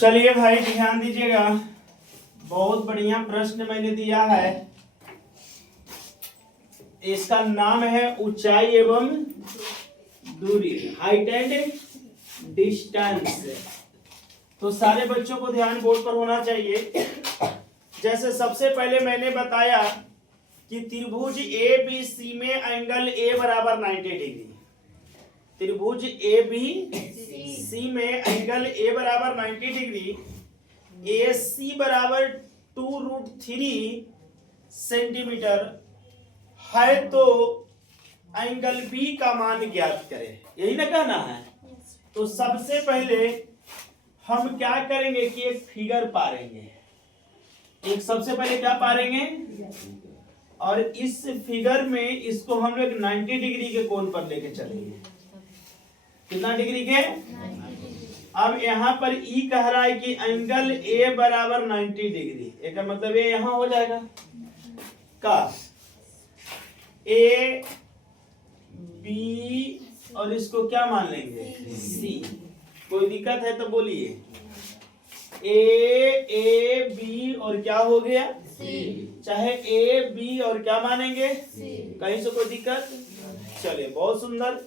चलिए भाई ध्यान दीजिएगा, बहुत बढ़िया प्रश्न मैंने दिया है। इसका नाम है ऊंचाई एवं दूरी, हाइट एंड डिस्टेंस। तो सारे बच्चों को ध्यान बोर्ड पर होना चाहिए। जैसे सबसे पहले मैंने बताया कि त्रिभुज ए बी सी में एंगल ए बराबर 90 डिग्री। त्रिभुज ए बी सी में एंगल ए बराबर 90 डिग्री, ए सी बराबर 2√3 सेंटीमीटर है, तो एंगल बी का मान ज्ञात करें, यही ना कहना है। तो सबसे पहले हम क्या करेंगे कि एक फिगर पारेंगे। एक सबसे पहले क्या पारेंगे, और इस फिगर में इसको हम लोग 90 डिग्री के कोण पर लेके चलेंगे। कितना डिग्री के? अब यहाँ पर ई कह रहा है कि एंगल ए बराबर 90 डिग्री। एक मतलब ये यहाँ हो जाएगा का ए बी, और इसको क्या मान लेंगे? सी। कोई दिक्कत है तो बोलिए। ए बी और क्या हो गया? सी। चाहे ए बी और क्या मानेंगे? सी। कहीं से कोई दिक्कत? चलिए बहुत सुंदर।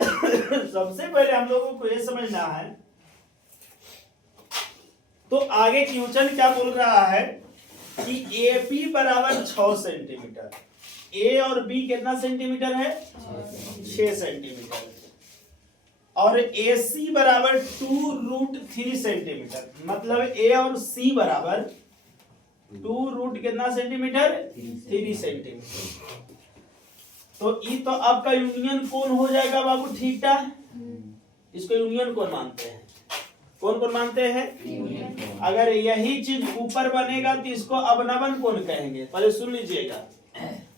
सबसे पहले हम लोगों को यह समझना है, तो आगे क्वेश्चन क्या बोल रहा है कि ए पी बराबर 6 सेंटीमीटर, ए और बी कितना सेंटीमीटर है? 6 सेंटीमीटर, और ए सी बराबर 2√3 सेंटीमीटर। मतलब ए और सी बराबर 2 कितना सेंटीमीटर? 3 सेंटीमीटर। तो ये तो आपका यूनियन कोण हो जाएगा बाबू, थीटा। इसको यूनियन कोण मानते हैं। कौन कौन मानते हैं? अगर यही चीज ऊपर बनेगा तो इसको अवनमन कोण कहेंगे। पहले सुन लीजिएगा,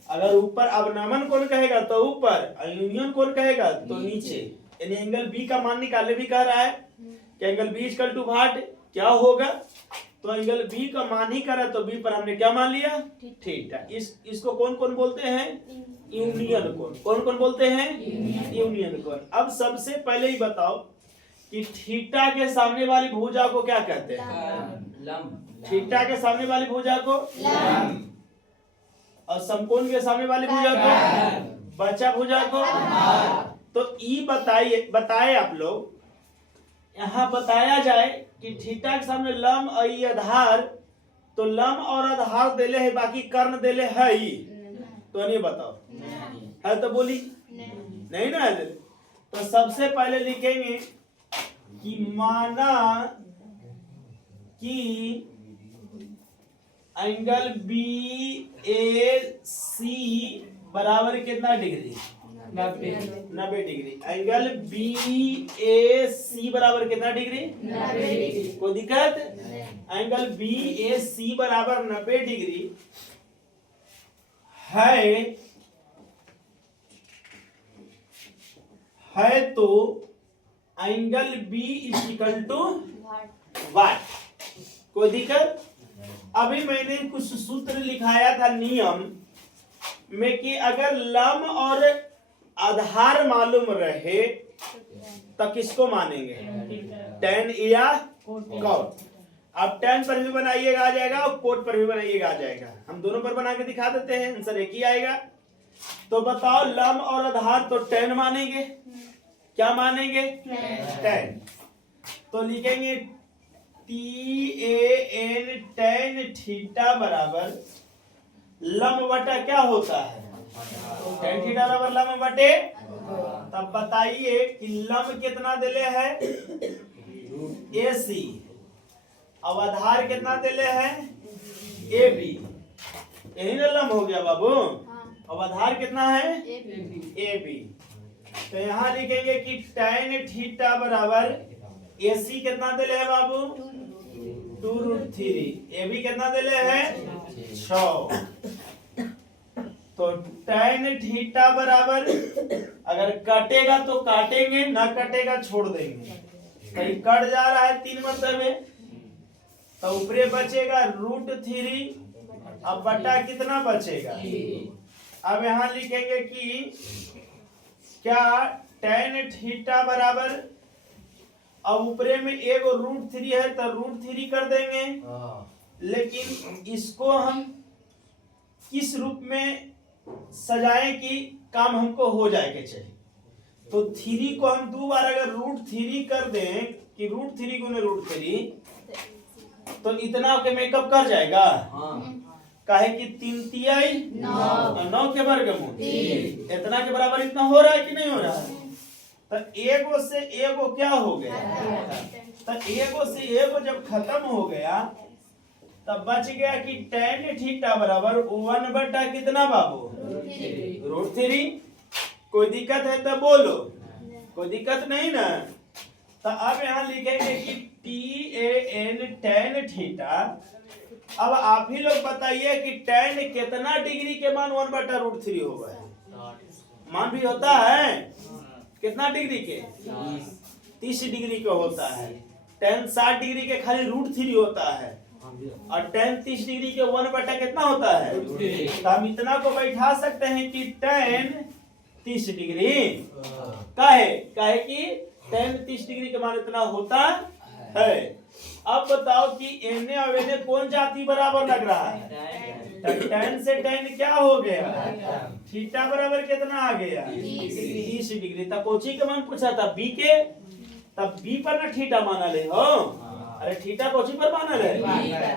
अगर ऊपर अवनमन कोण कहेगा तो ऊपर, यूनियन कोण कहेगा तो नीचे। यानी एंगल बी का मान निकालने भी कह रहा है कि angle b equal to what, क्या होगा? तो एंगल बी का मान ही करा तो बी पर हमने क्या मान लिया? थीटा। इसको कौन कौन बोलते हैं? यूनियन कोण। कौन कौन बोलते हैं? यूनियन कोण। अब सबसे पहले ही बताओ कि थीटा के सामने वाली भुजा को क्या कहते हैं? लंब। थीटा के सामने वाली भुजा को लंब, और समकोण के सामने वाली भुजा को, बचा भुजा को। तो ई बताए आप लोग, यहाँ बताया जाए कि थीटा के सामने लंब और ई आधार, तो लंब और आधार देले है, बाकी कर्ण देले है ही, तो नहीं बताओ है तो बोली नहीं ना है। तो सबसे पहले लिखेंगे कि माना कि एंगल बी ए सी बराबर कितना डिग्री? 90 डिग्री। एंगल बी ए सी बराबर कितना डिग्री? 90 डिग्री। कोई दिक्कत? एंगल बी ए सी बराबर 90 डिग्री है तो एंगल बी इक्वल टू वाट। कोई दिक्कत? अभी मैंने कुछ सूत्र लिखाया था नियम में कि अगर लंब और आधार मालूम रहे तो किसको मानेंगे? tan या cot। अब tan पर भी बनाइएगा आ जाएगा, और cot पर भी बनाइएगा आ जाएगा। हम दोनों पर बना के दिखा देते हैं, आंसर एक ही आएगा। तो बताओ लंब और आधार तो tan मानेंगे, क्या मानेंगे? tan। तो लिखेंगे tan tan थीटा बराबर लंब बटा क्या होता है? तो tan थीटा बराबर लंब बटे। तब बताइए कि लंब कितना देले है? AC, अब आधार कितना देले है? AB। यही ना लंब हो गया बाबू। अब आधार कितना है? AB। तो यहाँ लिखेंगे कि tan थीटा बराबर AC कितना देले है बाबू? 2√3। AB कितना देले है? 6। तो tan थीटा बराबर, अगर कटेगा तो काटेंगे, ना कटेगा छोड़ देंगे। कहीं कट जा रहा है 3 मतलब में, तो ऊपरे बचेगा √3। अब बटा कितना बचेगा? अब यहाँ लिखेंगे कि क्या tan थीटा बराबर अब ऊपरे में एक और √3 है तो √3 कर देंगे। लेकिन इसको हम किस रूप में सजाएं कि काम हमको हो जाए के चाहिए। तो 3 को हम 2 बार अगर √3 कर दें कि √3 गुने √3 तो इतना के मेकअप कर जाएगा। काहे कि 3 तिहाई 9 के वर्गमूल इतना के बराबर इतना हो रहा है कि नहीं हो रहा है। तो एगो से एगो क्या हो गया, तो एगो से एगो जब खत्म हो गया तब बच गया कि tan थीटा बराबर 1 बटा कितना बाबू √3। कोई दिक्कत है तो बोलो, कोई दिक्कत नहीं ना। तो अब यहाँ लिखेंगे कि tan थीटा। अब आप ही लोग बताइए कि tan कितना डिग्री के मान 1 बटा √3 होगा, मान भी होता है कितना डिग्री के 30 डिग्री का होता है। tan 60 डिग्री के खाली √3 होता है और tan 30 डिग्री के 1 बटा कितना होता है। तो हम इतना को बैठा सकते हैं कि tan 30 डिग्री काहे कि tan 30 डिग्री के मान इतना होता है। अब बताओ कि एने और एने कौन जाति बराबर लग रहा है। tan से tan क्या हो गया, थीटा बराबर कितना आ गया 30 डिग्री। तब कोची का मान पूछा था बी के, तब बी पर ना थीटा माना ले हो। अरे थीटा कोची पर माना ले,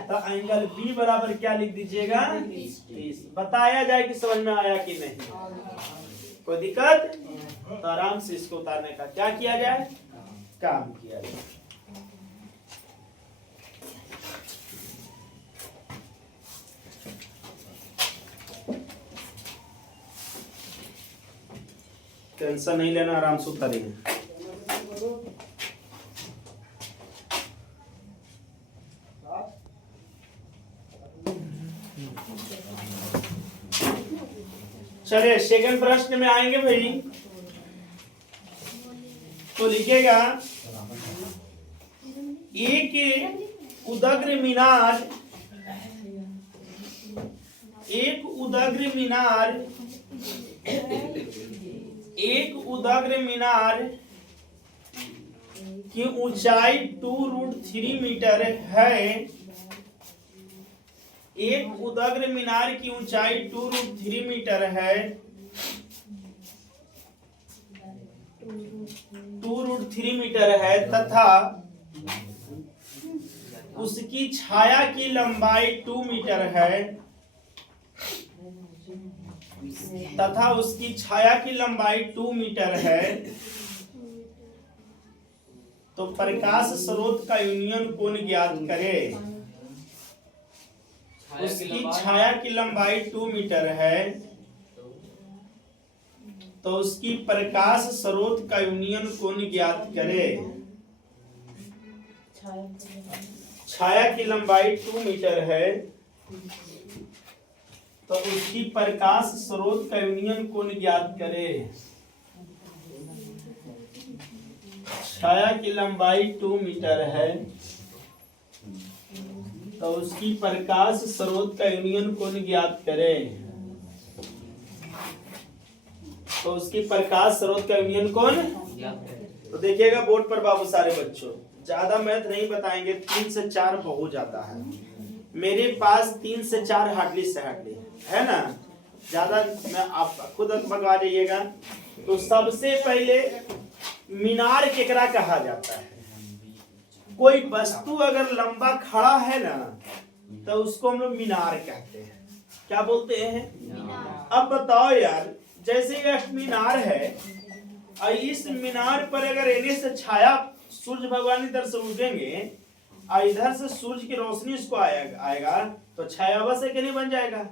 तो एंगल बी बराबर क्या लिख दीजिएगा 30। बताया जाए कि समझ में आया कि नहीं, कोई दिक्कत। तो आराम से इसको उतारने का क्या किया जाए, काम किया जाए। टेंशन नहीं लेना, आराम से उतारिए। चलिए सेकंड प्रश्न में आएंगे भाई। तो लिखेगा एक उदग्र मीनार, एक उदग्र मीनार की ऊंचाई 2√3 मीटर है। एक उदग्र मीनार की ऊंचाई 2√3 मीटर है, 2√3 मीटर है तथा उसकी छाया की लंबाई 2 मीटर है, तथा उसकी छाया की लंबाई 2 मीटर है। तो प्रकाश स्रोत का यूनियन कोण ज्ञात करें। उसकी छाया की लंबाई 2 मीटर है तो उसकी प्रकाश स्रोत का यूनियन कोण ज्ञात करें। छाया की लंबाई 2 मीटर है तो उसकी प्रकाश स्रोत का यूनियन कोण ज्ञात करें। छाया की लंबाई 2 मीटर है तो उसकी प्रकाश स्रोत का यूनियन कोण ज्ञात करें। तो उसकी प्रकाश स्रोत का यूनियन कोण, तो देखिएगा बोर्ड पर बाबू सारे बच्चों, ज्यादा मैथ नहीं बताएंगे, 3 से 4 बहुत जाता है। मेरे पास 3 से 4 हार्डली से हार्डली है ना, ज्यादा मैं आप खुद मंगवा जाइएगा। तो सबसे पहले मीनार केकरा कहा जाता है। कोई वस्तु अगर लंबा खड़ा है ना तो उसको हम लोग मीनार कहते हैं। क्या बोलते हैं, अब बताओ यार, जैसे यह मीनार है और इस मीनार पर अगर एने से छाया सूर्य भगवान इधर से उगेंगे और इधर से सूर्य की रोशनी इसको आएगा तो छाया अवश्य के नहीं बन जाएगा।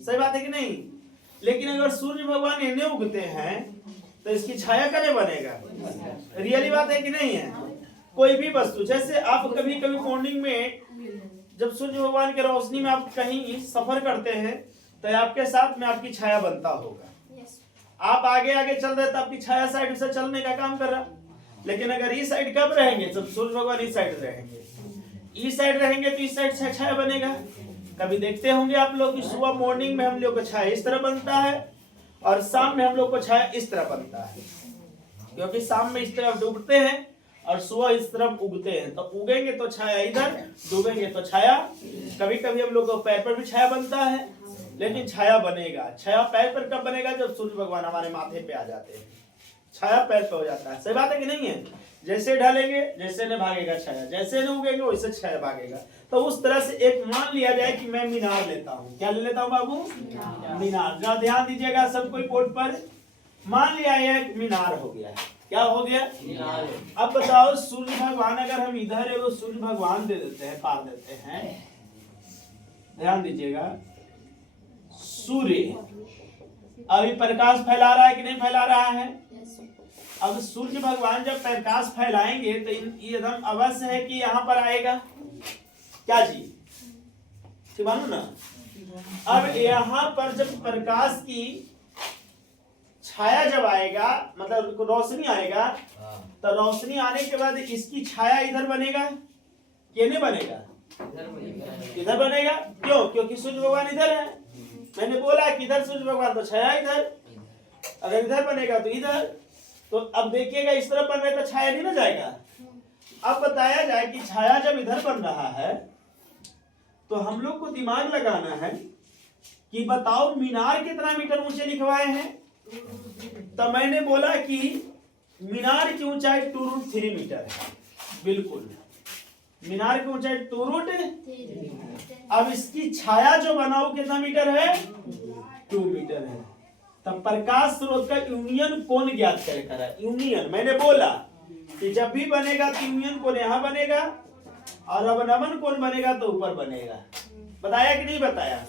सही बात है कि नहीं। लेकिन अगर सूर्य भगवान एने उगते हैं तो इसकी छाया कने बनेगा। रियली बात है कि नहीं है। कोई भी वस्तु, जैसे आप कभी कभी मॉर्निंग में जब सूर्य भगवान के रोशनी में आप कहीं सफर करते हैं तो आपके साथ में आपकी छाया बनता होगा। आप आगे आगे चल रहे तो आपकी छाया साइड से चलने का काम कर रहा। लेकिन अगर इस साइड कब रहेंगे, जब सूर्य भगवान इस साइड रहेंगे, इस साइड रहेंगे तो इस साइड से छाया बनेगा। कभी देखते होंगे आप लोग कि सुबह मॉर्निंग में हम लोग को छाया इस तरह बनता है और शाम में हम लोग को छाया इस तरह बनता है, क्योंकि शाम में इस तरह डूबते हैं और सूर्य इस तरफ उगते हैं, तो उगेंगे तो छाया इधर, डूबेंगे तो छाया। कभी कभी हम लोग को पैर पर भी छाया बनता है, लेकिन छाया बनेगा। छाया पैर पर कब बनेगा? जब सूर्य भगवान हमारे माथे पे आ जाते हैं, छाया पैर पे हो जाता है। सही बात है कि नहीं है? जैसे ढलेंगे जैसे न भागेगा छाया, जैसे न उगेंगे वैसे छाया भागेगा। तो उस तरह से एक मान लिया जाए कि मैं मीनार लेता हूँ। क्या ले लेता हूँ बाबू? मीनार। जरा ध्यान दीजिएगा सब कोई बोर्ड पर। मान लिया एक मीनार हो गया। क्या हो गया? मीनार। अब बताओ सूर्य भगवान, अगर हम इधर है वो सूर्य भगवान दे देते हैं, पार देते हैं, ध्यान दीजिएगा, सूर्य अभी प्रकाश फैला रहा है कि नहीं फैला रहा है? अब सूर्य भगवान जब प्रकाश फैलाएंगे तो एकदम अवश्य है कि यहाँ पर आएगा। क्या जी? ठीक मानो ना। अब यहाँ पर जब प्रकाश की छाया जब आएगा, मतलब रोशनी आएगा, तो रोशनी आने के बाद इसकी छाया इधर बनेगा कि नहीं बनेगा? इधर बनेगा। क्यों? क्योंकि सूर्य भगवान इधर है। मैंने बोला कि इधर सूर्य भगवान तो छाया इधर, अगर इधर बनेगा तो इधर। तो अब देखिएगा इस तरफ बन रहा है तो छाया नहीं ना जाएगा। अब बताया जाए कि छाया जब इधर बन रहा है तो हम लोग को दिमाग लगाना है कि बताओ मीनार कितना मीटर ऊंचे लिखवाए हैं। तो मैंने बोला कि मीनार की ऊंचाई 2√3 मीटर है। बिल्कुल, मीनार की ऊंचाई 2√3। अब इसकी छाया जो बनाओ कितना मीटर है? 2 मीटर है। तब प्रकाश स्रोत का यूनियन कोण ज्ञात करेगा। यूनियन मैंने बोला कि जब भी बनेगा तो यूनियन कोण यहाँ बनेगा, और अब नमन कोण बनेगा तो ऊपर बनेगा। बताया कि नहीं बताया?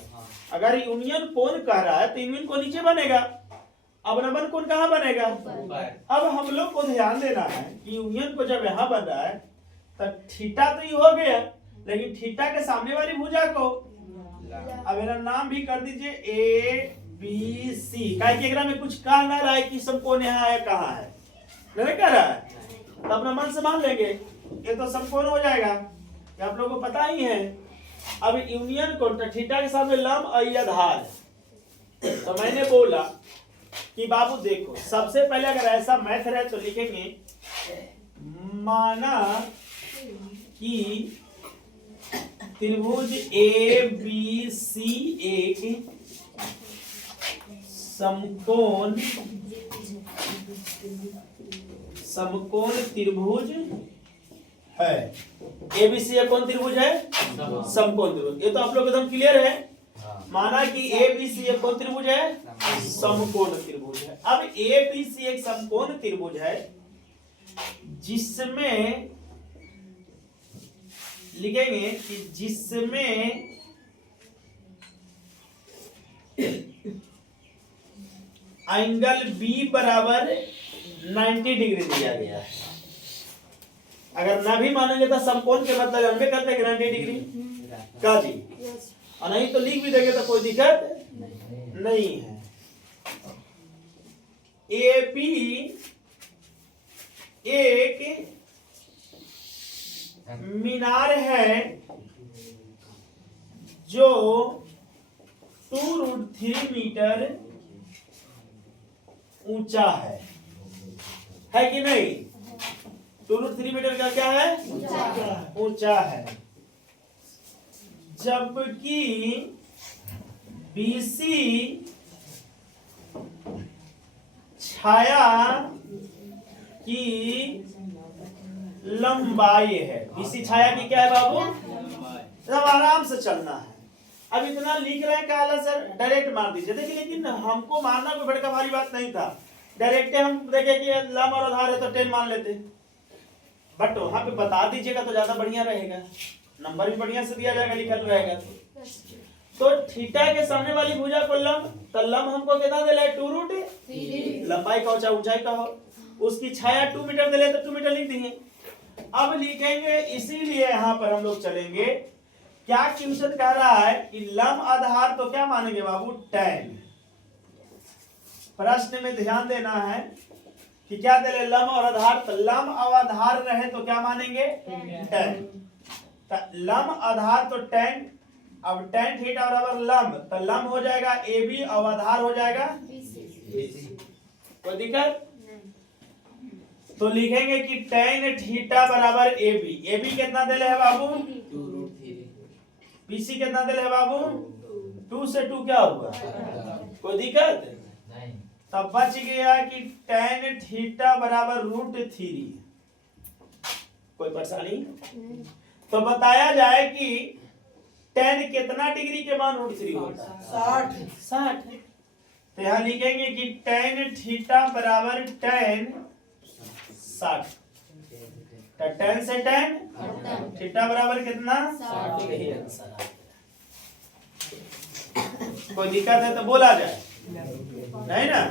अगर यूनियन कोण कह रहा है तो यूनियन कोण नीचे बनेगा, अब नमन कोण कहाँ बनेगा? अब हम लोग को ध्यान देना है कि यूनियन को जब यहाँ बन रहा है तो थीटा तो ये हो गया, लेकिन थीटा के सामने वाली भुजा को अब मेरा नाम भी कर दीजिए ABC। क्या में कुछ कह ना रहा है कि समकोण यहाँ है, कहाँ है, नहीं कह रहा है, तो अपना मन से मान लेंगे ये तो समकोण हो जाएगा, ये आप लोगों को पता ही है। अब यूनियन कोण थीटा के सामने लंब और ये आधार। तो मैंने बोला कि बाबू देखो, सबसे पहले अगर ऐसा मैथ है तो लिखेंगे, माना कि त्रिभुज ABC एक समकोण त्रिभुज है। ABC एक कौन त्रिभुज है? समकोण त्रिभुज। ये तो आप लोग एकदम क्लियर है। माना कि ABC एक कौन त्रिभुज है? समकोण त्रिभुज है। अब ABC एक समकोण त्रिभुज है जिसमें लिखेंगे कि जिसमें एंगल B बराबर 90 डिग्री दिया गया है। अगर ना भी मानेंगे तो समकोण के मतलब हम भी करते हैं 90 डिग्री का जी, और नहीं तो लिख भी देंगे तो कोई दिक्कत नहीं है। AP एक मीनार है जो 2√3 मीटर ऊंचा है कि नहीं? 2√3 मीटर का क्या है? ऊंचा है। जबकि BC छाया की लंबाई है। BC छाया की क्या है बाबू? अब आराम से चलना है। अब इतना लिख रहे हैं काला सर, डायरेक्ट मार दीजिए। देखिए लेकिन हमको मारना कोई बड़का भारी बात नहीं था, डायरेक्ट हम देखे कि लंब और आधार है तो 10 मान लेते, बट वहां पे बता दीजिएगा तो ज्यादा बढ़िया रहेगा, नंबर भी बढ़िया से दिया जाएगा, लिखल रहेगा। तो थीटा के सामने वाली भुजा को लंब, तो लंब हमको कितना दे रहा है? 2√3। लंबाई का ऊंचाई का हो, उसकी छाया 2 मीटर दे ले तो 2 मीटर लिख देंगे। अब लिखेंगे, इसीलिए यहाँ पर हम लोग चलेंगे। क्या क्वेश्चन कह रहा है कि लंब आधार, तो क्या मानेंगे बाबू? tan। प्रश्न में ध्यान देना है कि क्या दे लंब और आधार, तो लंब और आधार रहे तो क्या मानेंगे? tan। तो लंब आधार तो tan, अब tan थीटा बराबर लंब, तो लंब हो जाएगा AB और आधार हो जाएगा BC। कोई दिक्कत? तो लिखेंगे कि tan थीटा बराबर AB। AB कितना दिले है बाबू? 2√3। BC कितना दिले है बाबू? 2 से 2 क्या हुआ? कोई दिक्कत नहीं। तब बच गया कि tan थीटा बराबर √3। कोई परेशानी? तो बताया जाए कि tan कितना डिग्री के मान √3 होता है? 60। तो यहाँ लिखेंगे कि tan थीटा बराबर tan 60। तो tan से tan थीटा बराबर कितना? 60। यही आंसर आ गया। कोई दिक्कत है तो बोला जाए, नहीं ना?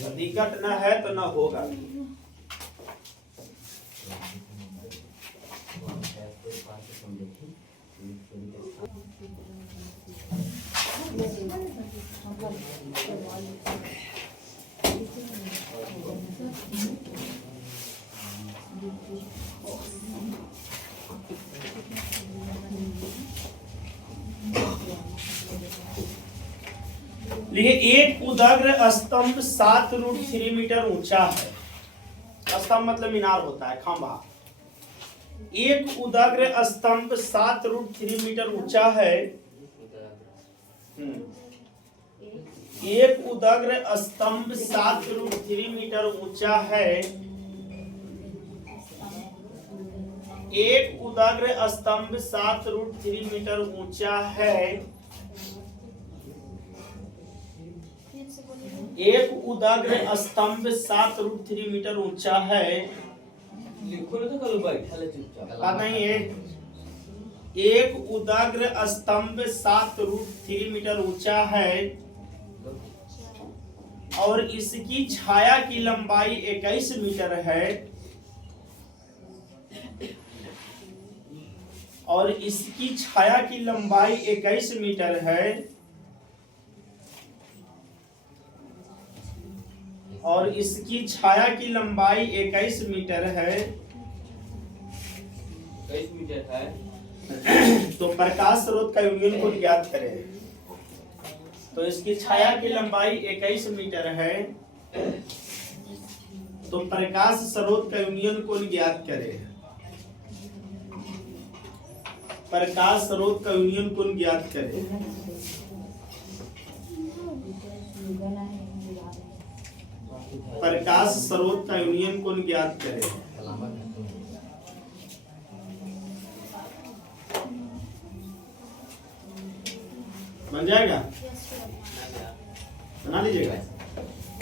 तो दिक्कत ना है तो ना होगा। देखिए एक उदग्र स्तंभ 7√3 मीटर ऊंचा है। स्तंभ मतलब मीनार होता है, खंभा। एक उदग्र स्तंभ 7√3 मीटर ऊंचा है। एक उदग्र स्तंभ 7√3 मीटर ऊंचा है। एक उदग्र स्तंभ 7√3 मीटर ऊंचा है। एक उदग्र स्तंभ 7√3 मीटर ऊंचा है। लिखो तो कल बैठा ले चुपचाप। नहीं है। एक उदग्र स्तंभ 7√3 मीटर ऊंचा है और इसकी छाया की लंबाई 21 मीटर है। और इसकी छाया की लंबाई 21 मीटर है। और इसकी छाया की लंबाई 21 मीटर है। 21 मीटर है। तो प्रकाश स्रोत का यूनियन कोण ज्ञात करें। तो इसकी छाया की लंबाई 21 मीटर है। तो प्रकाश स्रोत का यूनियन कोण ज्ञात करें। प्रकाश स्रोत का यूनियन कोण ज्ञात करें। प्रकाश स्रोत का यूनियन कोण ज्ञात करें। बन जाएगा? बना लीजिएगा।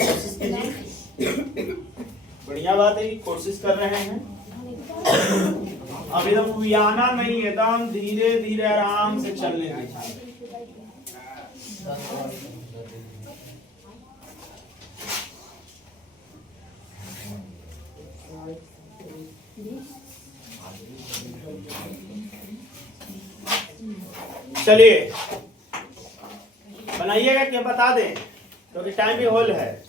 कोशिश कीजिए। बढ़िया बात है कि कोशिश कर रहे हैं। अब एकदम उबियाना नहीं, एकदम धीरे धीरे आराम से चलने दीजिए। चलिए बनाइएगा कि बता दें, क्योंकि टाइम भी होल है।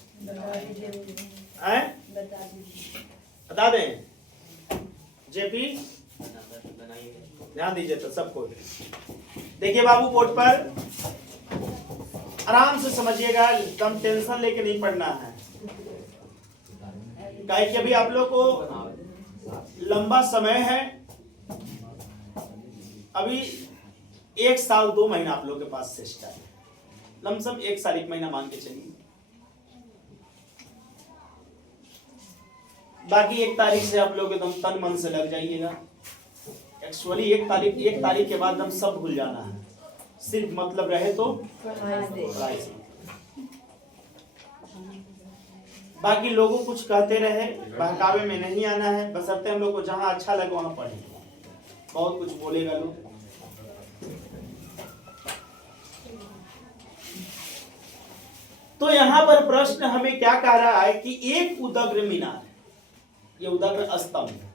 बता दें जेपी, ध्यान दीजिए तो सबको। देखिए बाबू बोर्ड पर आराम से समझिएगा, एकदम टेंशन लेके नहीं पढ़ना है। काहे कि अभी आप लोग को लंबा समय है। अभी 1 साल 2 महीना आप लोग के पास सिस्टम है। लमसम 1 साल 1 महीना मान के चलिए। बाकी 1 तारीख से आप लोग एकदम तन मन से लग जाइएगा। एक्चुअली 1 तारीख के बाद हम सब भूल जाना है। सिर्फ मतलब रहे तो पढ़ाई से। बाकी लोगों कुछ कहते रहे, बहकावे में नहीं आना है। बशर्ते हम लोग को जहां अच्छा लगे वहां पढ़ें। बहुत कुछ बोलेगा लोग। तो यहां पर प्रश्न हमें क्या कह रहा है कि एक उदग्र मीनार, ये उदग्र स्तंभ है।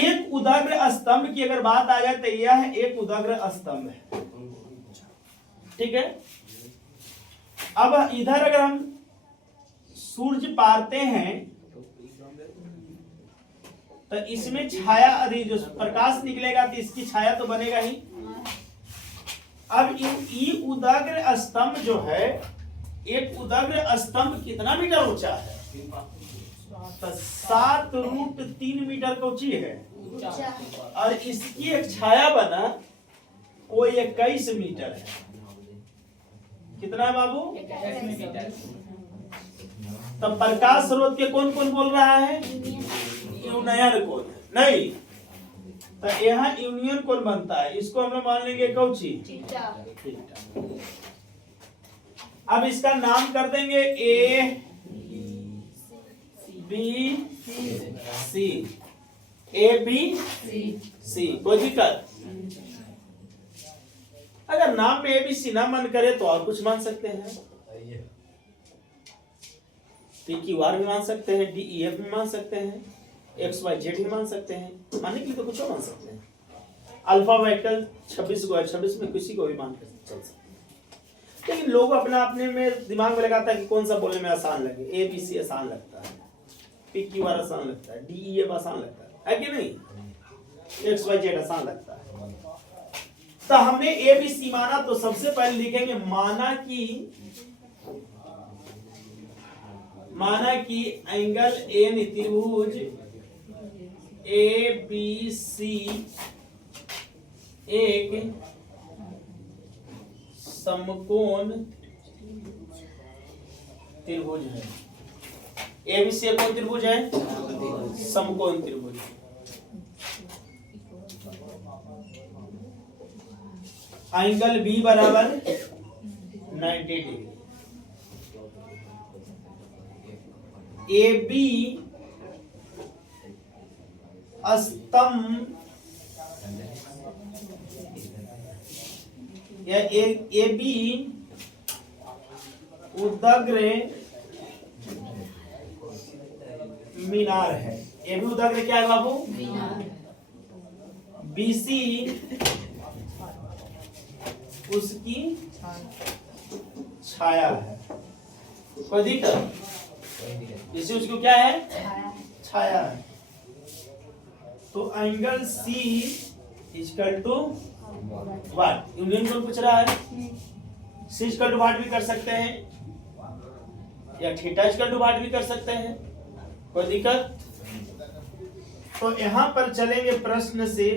एक उदग्र स्तंभ की अगर बात आ जाए तो यह एक उदग्र स्तंभ है। ठीक है। अब इधर अगर हम सूर्य पारते हैं तो इसमें छाया अधिक, जो प्रकाश निकलेगा तो इसकी छाया तो बनेगा ही। अब ये उदग्र स्तंभ जो है, एक उदग्र स्तंभ कितना मीटर ऊंचा है? तो 7√3 मीटर कोची है और इसकी एक छाया बना वो 21 मीटर है। कितना है बाबू? तब प्रकाश स्रोत के कौन कौन बोल रहा है? यूनियन कोण नहीं, तो यहाँ यूनियन कोण बनता है, इसको हम लोग मान लेंगे कौची थीटा। अब इसका नाम कर देंगे A B C, A B C. कोई दिक्कत? अगर नाम में ए बी सी ना मन करे तो और कुछ मान सकते हैं, पी क्यू आर भी मान सकते हैं, डी ई एफ भी मान सकते हैं, एक्स वाई जेड भी मान सकते हैं, मानने के लिए तो कुछ और मान सकते हैं। अल्फाबेटिकल 26 को है, 26 में किसी को भी मान कर चल सकते हैं, लेकिन लोग अपना अपने में दिमाग में लगाता है कि कौन सा बोलने में आसान लगे। ए बी सी आसान लगता है, पी क्यू आर आसान लगता है, डी ई एफ आसान लगता है कि नहीं, एक्स वाई जेड आसान लगता है। तो हमने ए बी सी माना, तो सबसे पहले लिखेंगे माना कि एंगल एन त्रिभुज ए बी सी एक समकोण त्रिभुज है। ए बी सी एक कौन त्रिभुज है? समकोण त्रिभुज। एंगल बी बराबर 90 डिग्री। ए बी स्तंभ या ए बी उदग्र मीनार है। ए बी उदग्र क्या है बाबू? बीसी उसकी छाया है। कोई दिक्कत? बीसी उसको क्या है? छाया है। तो angle c equal to what, union कोण पूछ रहा है, सी इक्वल टू वाट भी कर सकते हैं या थीटा इक्वल टू वाट भी कर सकते हैं। कोई दिक्कत? तो यहां पर चलेंगे प्रश्न से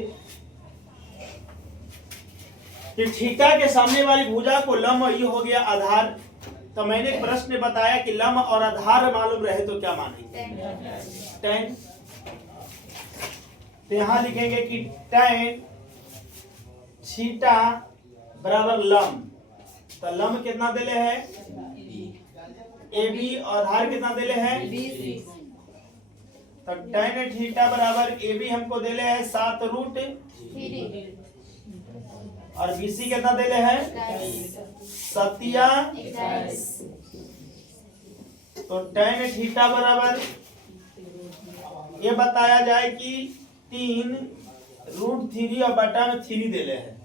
कि थीटा के सामने वाली भुजा को लंब, ये हो गया आधार। तो मैंने एक प्रश्न बताया कि लंब और आधार मालूम रहे तो क्या मानेंगे? tan। तो यहां लिखेंगे कि tan थीटा बराबर लंब। तो लंब कितना देले है? ए बी और आधार कितना देले है? तो tan थीटा बराबर ए बी हमको देले है 7√3 और बीसी कितना देले है? 27। तो tan थीटा बराबर ये बताया जाए कि 3√3 और बटा में 3 देले है,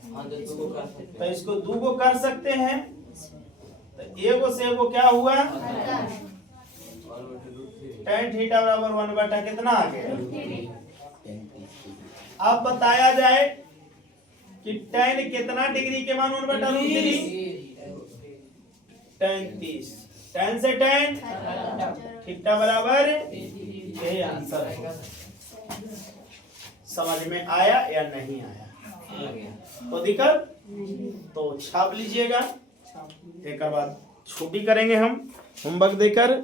तो इसको 2 को कर सकते हैं। तो एगो से एगो क्या हुआ? tan थीटा बराबर 1 बटा कितना आ गया? अब बताया जाए कि tan कितना डिग्री के मान 1 बटा √3? tan 30। tan से tan थीटा बराबर, यही आंसर है। समझ में आया या नहीं आया? तो दिक्कत तो छाप लीजिएगा, एक बाद छुट्टी करेंगे हम होमवर्क देकर।